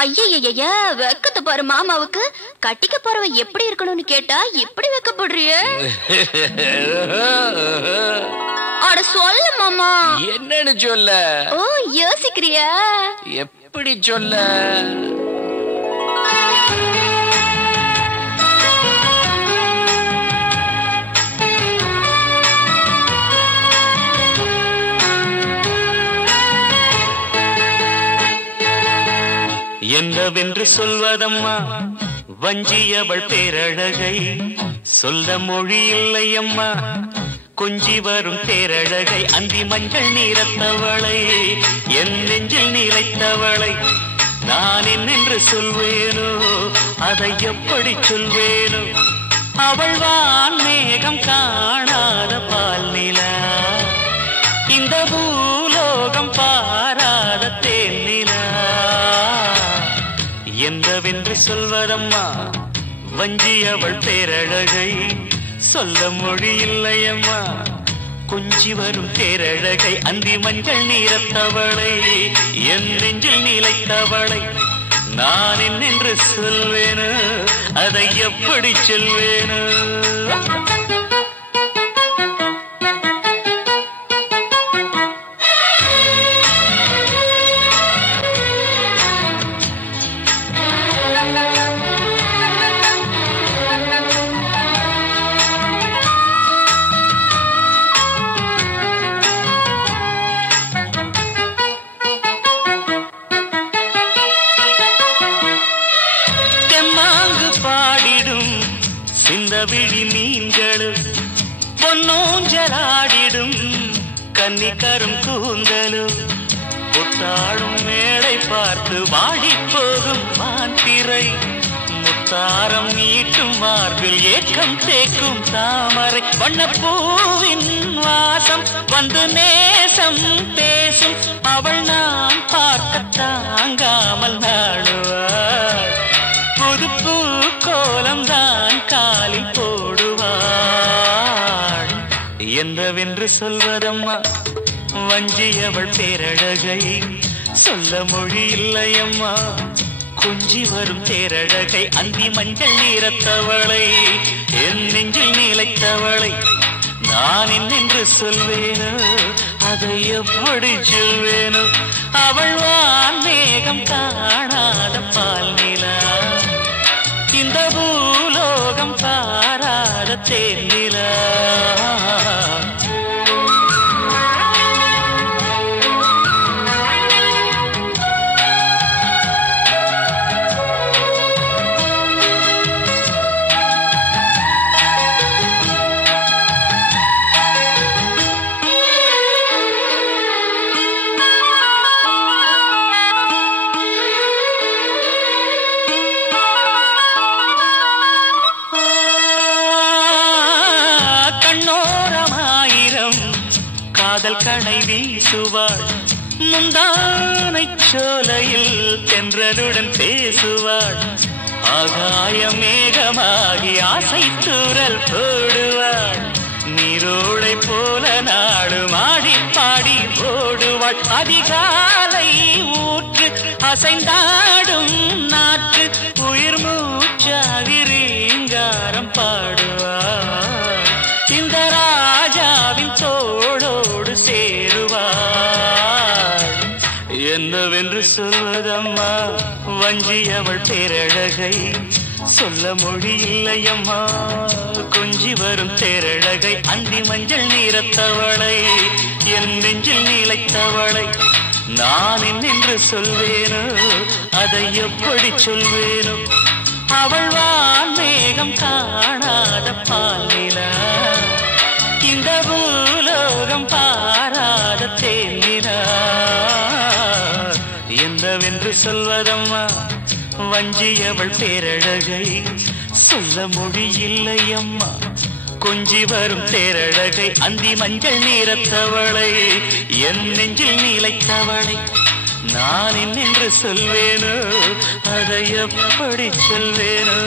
ஐயய்ய வெக்கத்தை பாரு மாமாவுக்கு. கட்டிக்க போறவ எப்படி இருக்கணும்னு கேட்டா எப்படி வெக்கப்படுறிய? அட சொல்ல மாமா. என்னன்னு சொல்ல? ஓ யோசிக்கிறியா? எப்படி சொல்ல? என்னவென்று சொல்வதம்மா வஞ்சியவள் பேரழகை, சொல்ல மொழி இல்லையம்மா கொஞ்சி வரும் பேரழகை. அந்தி மஞ்சள் நீரத்தவளை, என் நெஞ்சில் நீலைத்தவளை நான் என்னென்று சொல்வேனோ, அதை எப்படி சொல்வேனோ? அவள் வான் மேகம் காணாத பால் நிலா, இந்த பூலோகம் பாராத தேனிலா. என்னவென்று சொல்வதம்மா வஞ்சி அவள் பேரழகை, சொல்ல மொழி இல்லையம்மா கொஞ்சி வரும் பேரழகை. அந்தி மஞ்சள் நீரத்தவளை, என் நெஞ்சில் நீலைத்தவளை நான் என்னென்று சொல்வேனோ, அதை எப்படி சொல்வேனோ? விழி மீன்களும் பொன்னூஞ்சலாடிடும் கன்னிக்கரும் கூந்தலும், புத்தாடும் மேடை பார்த்து வாடி போகும் மாந்திரை, முத்தாரம் நீட்டும் மார்பில் ஏக்கம் தேக்கும் தாமரை, வண்ணப்பூவின் வாசம் வந்து நேசம் பேசும் அவள் நான் பார்க்க தாங்காமல் நாடுவாள். புதுப்பூ கோலம் தான் காலில் போடுவாள். என்னவென்று சொல்வதம்மா வஞ்சியவள் பேரழகை, சொல்ல மொழி இல்லையம்மா கொஞ்சி வரும் பேரழகை. அந்தி மஞ்சள் நீரத்தவளை, என் நெஞ்சில் நீலைத்தவளை நான் என்னென்று சொல்வேனோ, அதை எப்படி சொல்வேனோ? அவள் வான் மேகம் காணாத பால் நிலா, இந்த பூலோகம் பாராத தேனிலா. காதல் கணை வீசுவாள், முந்தானை சோலையில் தென்றலுடன் பேசுவாள், ஆகாய மேகமாகி ஆசை தூரல் போடுவாள், நீரோடை போல நாடு மாடி பாடி ஓடுவாள், அதிகாலை ஊற்று அசைந்தாடும் நாற்று உயிர் மூச்சாகி ரீங்காரம் பாடுவாள், இந்த ராஜாவின் தோளோடு சேருவாள். என்னவென்று சொல்வதம்மா வஞ்சி அவள் பேரழகை, சொல்ல மொழி இல்லையம்மா கொஞ்சி வரும் தேரழகை. அந்தி மஞ்சள் நீரத்தவளை, என் நெஞ்சில் நீலைத்தவளை நான் என்னென்று சொல்வேனோ, அதை எப்படி சொல்வேனோ? அவள் வான் மேகம் காணாத பால் நிலா, இந்த பூலோகம் பாராத தேனிலா. என்னவென்று சொல்வதம்மா வஞ்சி அவள் பேரழகை, சொல்ல மொழி இல்லையம்மா கொஞ்சி வரும் தேரழகை. அந்தி மஞ்சள் நீரத்தவளை, என் நெஞ்சில் நீலைத்தவளை நான் என்னென்று சொல்வேனோ, அதை எப்படி சொல்வேனோ?